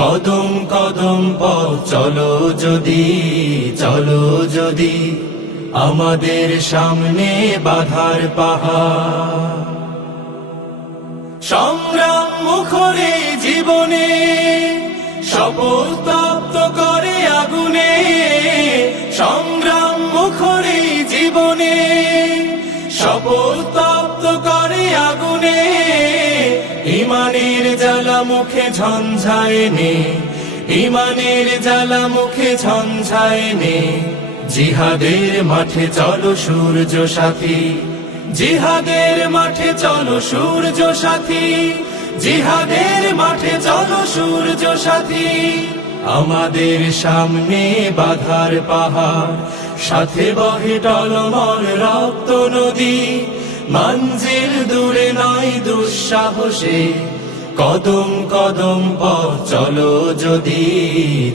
কদম কদম পথ, চলো যদি চলো যদি, আমাদের সামনে বাধার পাহাড়। সংগ্রাম মুখরে জীবনে, শপথ তপ্ত করে আগুনে। সংগ্রাম মুখরে জীবনে, শপথ মুখে ঝঞ্ঝায় নে ইমানের জ্বালা মুখে ঝঞ্ঝায় নে জিহাদের মাঠে চলো সূর্য সাথী, জিহাদের মাঠে চলো সূর্য সাথী, জিহাদের মাঠে চলো সূর্য সাথী। আমাদের সামনে বাধার পাহাড়, সাথে বহে টলমল রক্ত নদী মঞ্জিল দূরে নয় দুঃসাহসে কদম কদম পথ, চলো যদি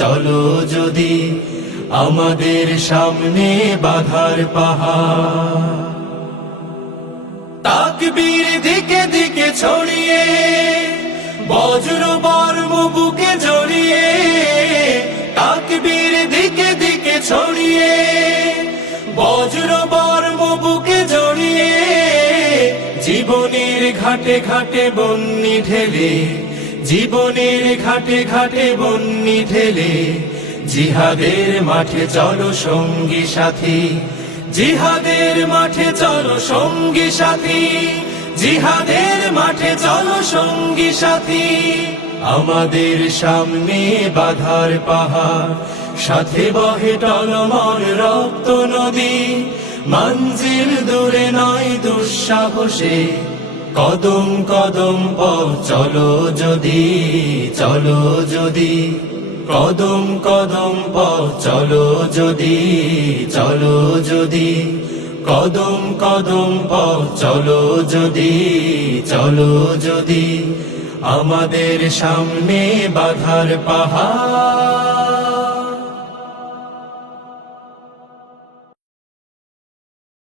চলো যদি আমাদের সামনে বাধার পাহাড়। তাকবীর দিকে দিকে ছড়িয়ে, বজ্র বর্ম বুকে জড়িয়ে তাকবীর দিকে দিকে ছড়িয়ে ঘাটে ঘাটে বন্নি ঢেলে, জীবনের ঘাটে ঘাটে বন্নি ঢেলে, জিহাদের মাঠে চলো সঙ্গী সাথী, জিহাদের মাঠে চলো সঙ্গী সাথী, জিহাদের মাঠে চলো সঙ্গী সাথী। আমাদের সামনে বাধার পাহাড়, সাথে বহে টলমল রক্ত নদী মঞ্জিল দূরে নয় দুঃসাহসে কদম কদম পথ, চলো যদি চলো যদি। কদম কদম পথ, চলো যদি চলো যদি। কদম কদম পথ, চলো যদি চলো যদি। আমাদের সামনে বাধার পাহাড়।